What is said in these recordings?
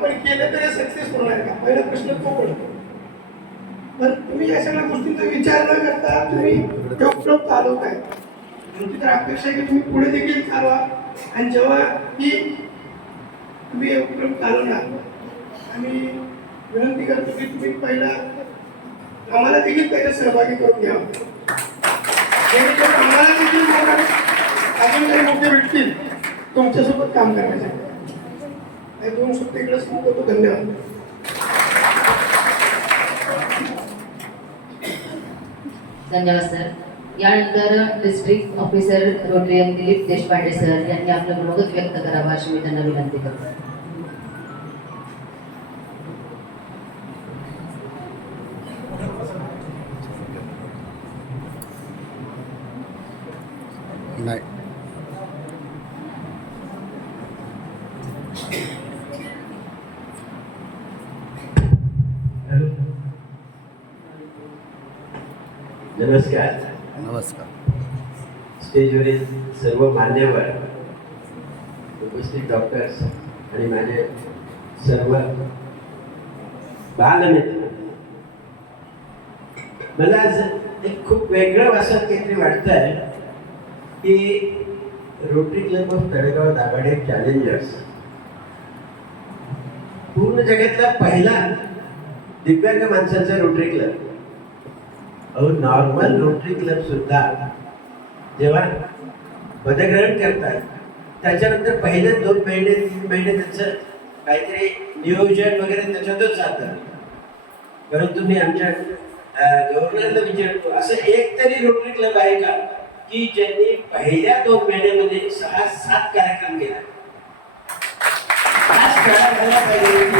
आपण केलं तरी सक्सेस होणार का? पहिला प्रश्न तो पडतो. पण तुम्ही या सगळ्या गोष्टींचा विचार न करता तुम्ही उपक्रम चालवताय तुमची तर अपेक्षा आहे की तुम्ही पुढे देखील चालवा. आणि जेव्हा की तुम्ही उपक्रम चालवणार आम्ही विनंती करतो की तुम्ही पहिला आम्हाला देखील पहिला सहभागी करून घ्यावं जेणेकरून आम्हाला देखील अजून काही मोठे भेटतील तुमच्यासोबत काम करण्यासाठी हे दोन शब्द इकडे सांगतो धन्यवाद धन्यवाद सर। यानंतर district officer Rotarian Dilip Deshpande sir यांनी आपलं मनोगत व्यक्त करावं अशी मी त्यांना विनंती करतो. नाही. नमस्कार. नमस्कार. स्टेजवरील सर्व मान्यवर उपस्थित डॉक्टर्स आणि माझे सर्व बालमित्र मला आज एक खूप वेगळं असं काहीतरी वाटतंय की rotary club of Talegaon Dabhade challengers पूर्ण जगातला पहिला दिव्यांग माणसाचा रोटरी क्लब अहो नॉर्मल रोटरी क्लब सुद्धा जेव्हा पदग्रहण करतात त्याच्यानंतर पहिले दोन महिने तीन महिने त्यांचं काहीतरी नियोजन वगैरे त्याच्यातच जातं परंतु मी आमच्या गव्हर्नरला विचारतो असं एक तरी रोटरी क्लब आहे का की ज्यांनी पहिल्या दोन महिन्यामध्ये सहा सात कार्यक्रम केला झाला पाहिजे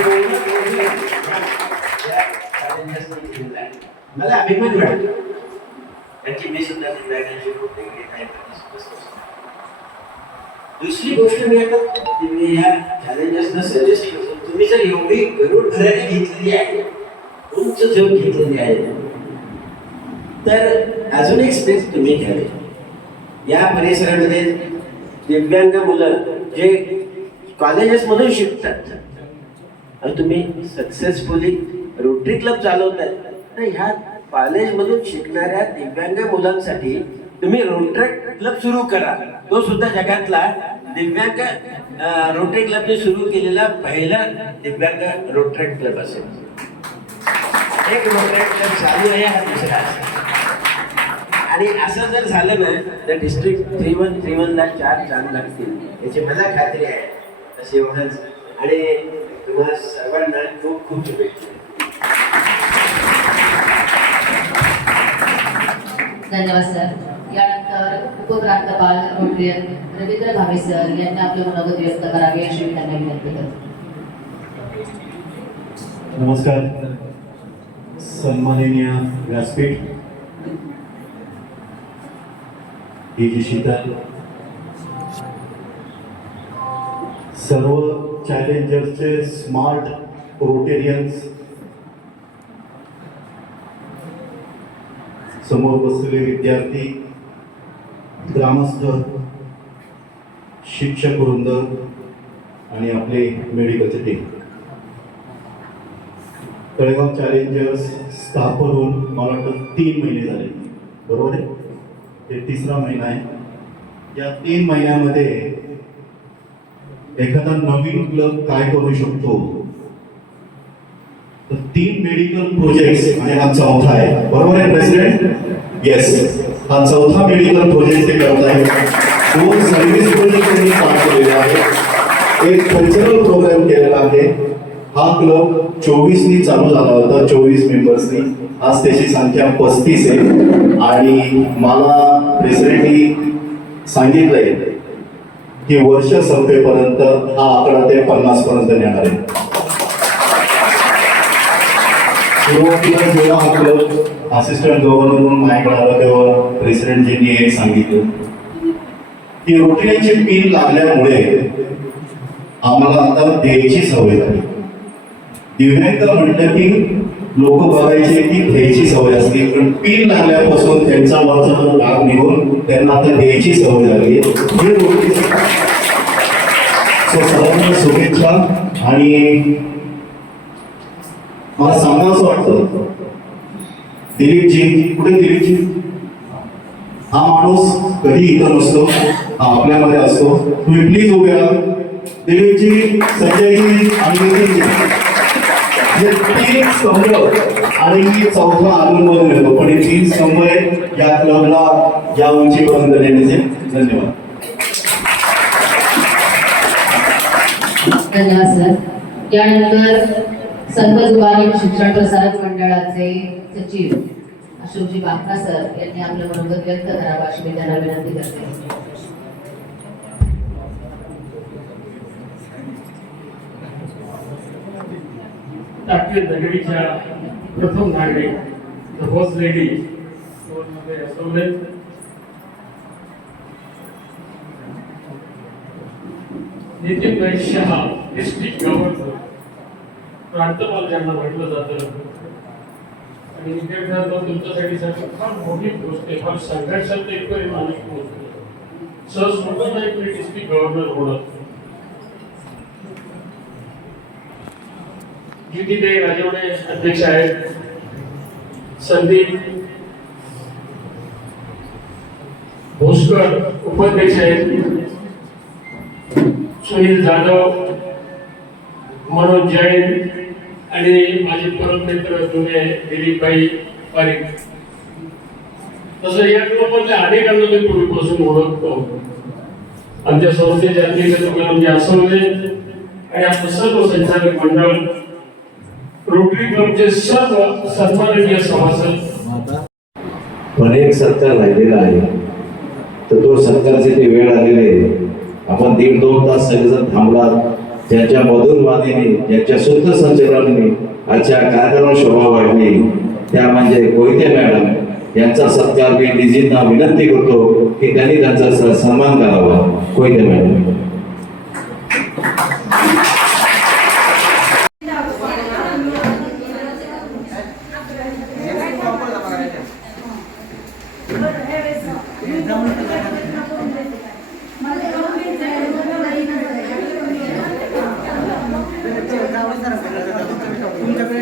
मला अभिमान वाटतो. त्यांची मी सुद्धा त्यांची दुसरी गोष्ट मी आता तुम्ही या चॅलेंजेसना सजेस्ट करतो. तुम्ही जर एवढी गरुड घराने घेतलेली आहे उंच जग घेतलेली आहे तर अजून एक स्टेप तुम्ही घ्यावे या परिसरामध्ये दिव्यांग मुलं जे कॉलेजेसमधून शिकतात आणि तुम्ही सक्सेसफुली रोटरी क्लब चालवतात तर ह्या कॉलेजमधून शिकणाऱ्या दिव्यांग मुलांसाठी तुम्ही रोटरी क्लब सुरू करा. तो सुद्धा जगातला दिव्यांग रोटरी क्लबने सुरू केलेला पहिला दिव्यांग रोटरी क्लब असेल. एक रोटरी क्लब चालू आहे हा दुसरा. आणि असं जर झालं ना तर डिस्ट्रिक्ट थ्री वन थ्री वनला चार चांद लागतील. याची मला खात्री आहे. तसे एवढंच. आणि तुम्हाला सर्वांना खूप खूप शुभेच्छा. धन्यवाद सर यानंतर उपप्रांतपाल रोटरियन रवींद्र भावे सर यांनी आपले मनोगत व्यक्त करावे अशी मी त्यांना विनंती करतो. नमस्कार. सन्माननीय व्यासपीठ. ही जी शीतल सर्व चॅलेंजर्सचे स्मार्ट रोटेरियन्स समोर बसलेले विद्यार्थी ग्रामस्थ शिक्षक वृंद आणि आपले मेडिकलचे टीम तळेगाव चॅलेंजर्स स्थापन होऊन मला वाटतं तीन महिने झाले. बरोबर आहे? ते तिसरा महिना आहे. या तीन महिन्यामध्ये एखादा नवीन क्लब काय करू शकतो? तर तीन मेडिकल प्रोजेक्ट्स आणि हा चौथा आहे. बरोबर आहे प्रेसिडेंट येस हा चौथा मेडिकल प्रोजेक्ट ते करत आहे. दोन सर्व्हिस प्रोजेक्ट त्यांनी काम केलेले आहे. एक कल्चरल प्रोग्राम केलेला आहे. हा क्लब चोवीसनी चालू झाला होता चोवीस मेंबर्सनी आज त्याची संख्या पस्तीस आहे. आणि मला प्रेसिडेंटनी सांगितलंय की वर्ष संपेपर्यंत हा आकडा ते पन्नास पर्यंत नेणार आहे. सुरुवातीला जेव्हा असिस्टंट गव्हर्नर म्हणून माझ्याकडे आला तेव्हा प्रेसिडेंटजींनी एक सांगितलं की रोटरीची पिन लागल्यामुळे आम्हाला आता द्यायची सवय झाली. दिव्यांग म्हटलं की लोक बघायचे की घ्यायची सवय असते. पण पिन लागल्यापासून त्यांचा वरचा भाग निघून त्यांना आता द्यायची सवय झाली. हे रोटरी सर्वांना शुभेच्छा आणि मला सांगा असं वाटतं. दिलीपजी कुठे दिलीपजी? हा माणूस कधी इथं नसतो हा आपल्यामध्ये असतो. तुम्ही प्लीज उभे राहा. दिलीपजी संजयजी आणि हे तीन स्तंभ आणि मी चौथा आनंदमधून येतो पण हे तीन स्तंभ आहेत या क्लबला या उंचीपर्यंत नेण्याचे. धन्यवाद. धन्यवाद सर. त्यानंतर संत दुवारी शिक्षण प्रसारक मंडळाचे सचिव अशोकजी बापना सर यांनी आपलं मनोगत व्यक्त करावं अशी मी त्यांना विनंती करते. टाकले दगडीच्या प्रथम नागरिक द फर्स्ट लेडी मध्ये असवले. नितीन भाई शहा डिस्ट्रिक्ट गव्हर्नर प्रांतपाल ज्यांना म्हटलं जातं आणि विद्यार्थ्यांना तुमच्यासाठी साठी फार मोठी गोष्ट आहे. फार संघर्षात एकपर्यंत माणूस पोहोचतो सहज सोपं नाही की डिस्ट्रिक्ट गव्हर्नर होणं जिथे ते राजवणे अध्यक्ष आहेत. संदीप भोसकर उपाध्यक्ष आहेत. सुनील जाधव मनोज जैन आणि माझे परम मित्र जुने दिलीपभाई पारिक तसं या ग्रुपमधल्या अनेकांना मी पूर्वीपासून ओळखतो. आमच्या संस्थेचे अध्यक्ष तुकारामजी आसवले आणि आपलं सर्व संचालक मंडळ रोटरी क्लबचे सर्व सन्माननीय सभासद. पण एक सत्कार राहिलेला आहे. तर तो सत्कारची ती वेळ आलेली आहे. आपण दीड दोन तास सगळेजण थांबला ज्यांच्या मधुर वाणीने ज्यांच्या शुद्ध संचलनाने आजच्या कार्यक्रम शोभा वाढली. त्या म्हणजे कोयते मॅडम. यांचा सत्कार मी डीजींना विनंती करतो की त्यांनी त्यांचा सन्मान करावा. कोयते मॅडम. तुमच्याकडे